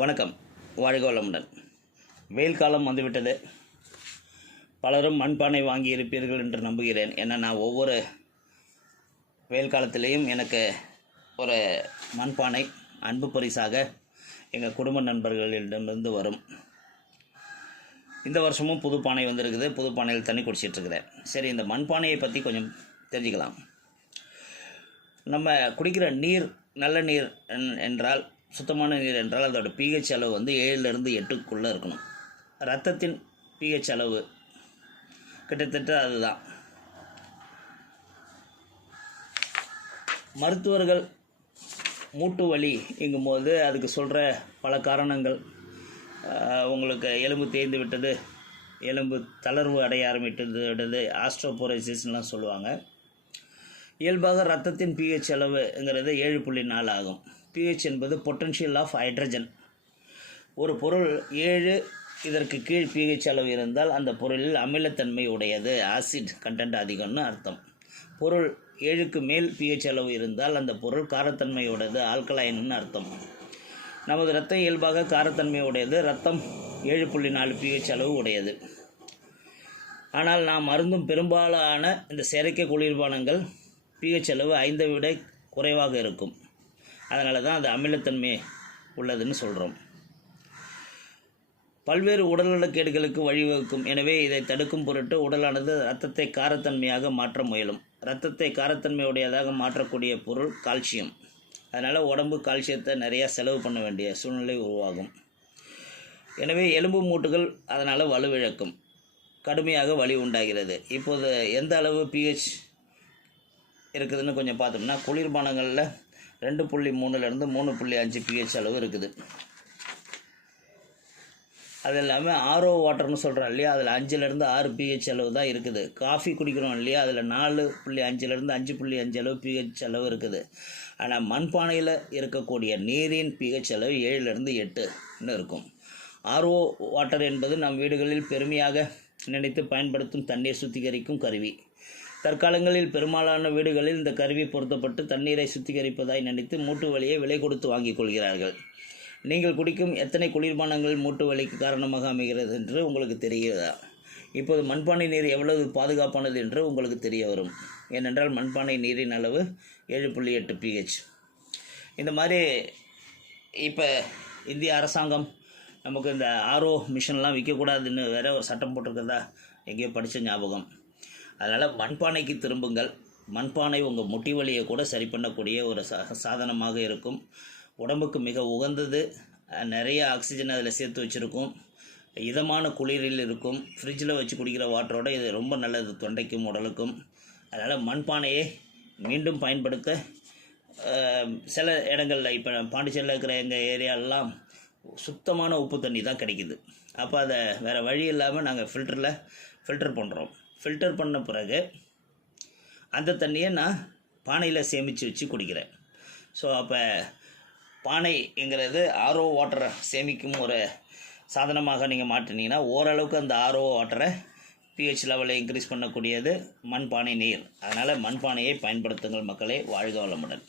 வணக்கம். வாழ்க வளமுடன். வெயில் காலம் வந்துவிட்டது. பலரும் மண்பானை வாங்கி இருப்பீர்கள் என்று நம்புகிறேன். ஏன்னா நான் ஒவ்வொரு வெயில் காலத்திலேயும் எனக்கு ஒரு மண்பானை அன்பு பரிசாக எங்கள் குடும்ப நண்பர்களிடமிருந்து வரும். இந்த வருஷமும் புது பானை வந்திருக்குது. புது பானையில் தண்ணி குடிச்சிட்ருக்கிறேன் சரி இந்த மண்பானையை பற்றி கொஞ்சம் தெரிஞ்சுக்கலாம். நம்ம குடிக்கிற நீர் நல்ல நீர் என்- என்றால் சுத்தமான நீர் என்றால் அதோட பிஹெச் அளவு வந்து ஏழுலேருந்து எட்டுக்குள்ளே இருக்கணும். ரத்தத்தின் பிஹெச் அளவு கிட்டத்தட்ட அதுதான். மருத்துவர்கள் மூட்டு வலி போது அதுக்கு சொல்கிற பல காரணங்கள். உங்களுக்கு எலும்பு தேய்ந்து விட்டது எலும்பு தளர்வு அடைய ஆரம்பிட்டது விட்டது ஆஸ்ட்ரோபோரைசிஸ்லாம் சொல்லுவாங்க. இயல்பாக ரத்தத்தின் பிஹெச் அளவுங்கிறது ஏழு புள்ளி நாலு ஆகும். பிஹெச் என்பது பொட்டன்ஷியல் ஆஃப் ஹைட்ரஜன் ஒரு பொருள் ஏழு இதற்கு கீழ் பிஹெச் அளவு இருந்தால் அந்த பொருளில் அமிலத்தன்மை உடையது. ஆசிட் கண்டென்ட் அதிகம்னு அர்த்தம். பொருள் ஏழுக்கு மேல் பிஹெச் அளவு இருந்தால் அந்த பொருள் காரத்தன்மையுடையது ஆல்கலைன்னு அர்த்தம். நமது ரத்தம் இயல்பாக காரத்தன்மை உடையது ரத்தம் ஏழு புள்ளி நாலு பிஹெச் அளவு உடையது. ஆனால் நாம் அருந்தும் பெரும்பாலான இந்த செயற்கை குளிர்பானங்கள் பிஹெச் அளவு ஐந்தை விட குறைவாக இருக்கும். அதனால தான் அது அமிலத்தன்மை உள்ளதுன்னு சொல்கிறோம் பல்வேறு உடல்நலக்கேடுகளுக்கு வழிவகுக்கும். எனவே இதை தடுக்கும் பொருட்டு உடலானது இரத்தத்தை காரத்தன்மையாக மாற்ற முயலும். இரத்தத்தை காரத்தன்மையுடையதாக மாற்றக்கூடிய பொருள் கால்சியம். அதனால் உடம்பு கால்சியத்தை நிறையா செலவு பண்ண வேண்டிய சூழ்நிலை உருவாகும். எனவே எலும்பு மூட்டுகள் அதனால் வலுவிழக்கும். கடுமையாக வலி உண்டாகிறது. இப்போது எந்த அளவு பிஹெச் இருக்குதுன்னு கொஞ்சம் பார்த்தோம்னா குளிர்பானங்களில் ரெண்டு புள்ளி மூணுலேருந்து மூணு புள்ளி அஞ்சு பிஹெச் அளவு இருக்குது. அது இல்லாமல் ஆரோ வாட்டர்னு சொல்கிறோம் இல்லையா? அதில் அஞ்சுலேருந்து ஆறு பிஹெச் அளவு தான் இருக்குது. காஃபி குடிக்கிறோம் இல்லையா? அதில் நாலு புள்ளி அஞ்சுலேருந்து அஞ்சு புள்ளி அஞ்சு அளவு பிஹெச் அளவு இருக்குது. ஆனால் மண்பானையில் இருக்கக்கூடிய நீரின் பிஹெச் அளவு ஏழுலேருந்து எட்டுன்னு இருக்கும். ஆர்ஓ வாட்டர் என்பது நம் வீடுகளில் பெருமையாக நினைத்து பயன்படுத்தும் தண்ணீர் சுத்திகரிக்கும் கருவி. தற்காலங்களில் பெரும்பாலான வீடுகளில் இந்த கருவி பொருத்தப்பட்டு தண்ணீரை சுத்திகரிப்பதாய் நினைத்து மூட்டு வலியை விலை கொடுத்து வாங்கிக் கொள்கிறார்கள். நீங்கள் குடிக்கும் எத்தனை குளிர்பானங்கள் மூட்டு வலிக்கு காரணமாக அமைகிறது என்று உங்களுக்கு தெரிகிறதா? இப்போது மண்பானை நீர் எவ்வளவு பாதுகாப்பானது என்று உங்களுக்கு தெரிய வரும். ஏனென்றால் மண்பானை நீரின் அளவு ஏழு புள்ளி எட்டு பிஹெச் இந்த மாதிரி இப்போ இந்திய அரசாங்கம் நமக்கு இந்த ஆர்ஓ மிஷின்லாம் விற்கக்கூடாதுன்னு வேற ஒரு சட்டம் போட்டிருக்கிறதா? எங்கேயோ படித்த ஞாபகம். அதனால் மண்பானைக்கு திரும்புங்கள். மண்பானை உங்கள் முட்டி வலியை கூட சரி பண்ணக்கூடிய ஒரு சா சாதனமாக இருக்கும். உடம்புக்கு மிக உகந்தது. நிறைய ஆக்சிஜன் அதில் சேர்த்து வச்சுருக்கும். இதமான குளிரில் இருக்கும். ஃப்ரிட்ஜில் வச்சு குடிக்கிற வாட்டரோட இது ரொம்ப நல்லது தொண்டைக்கும் உடலுக்கும். அதனால் மண்பானையை மீண்டும் பயன்படுத்த சில இடங்களில் இப்போ பாண்டிச்சேரியில் இருக்கிற எங்கள் ஏரியாலெலாம் சுத்தமான உப்பு தண்ணி தான் கிடைக்குது. அப்போ அதை வேறு வழி இல்லாமல் நாங்கள் ஃபில்டரில் ஃபில்டர் பண்ணுறோம் ஃபில்டர் பண்ண பிறகு அந்த தண்ணியை நான் பானையில் சேமித்து வச்சு குடிக்கிறேன். ஸோ அப்போ பானைங்கிறது ஆர்ஓ வாட்டரை சேமிக்கும் ஒரு சாதனமாக நீங்கள் மாற்றினீங்கன்னா ஓரளவுக்கு அந்த ஆர்ஓ வாட்டரை பிஹெச் லெவலை இன்க்ரீஸ் பண்ணக்கூடியது மண்பானை நீர். அதனால் மண்பானையை பயன்படுத்துங்கள் மக்களே வாழ்க வளமுடன்.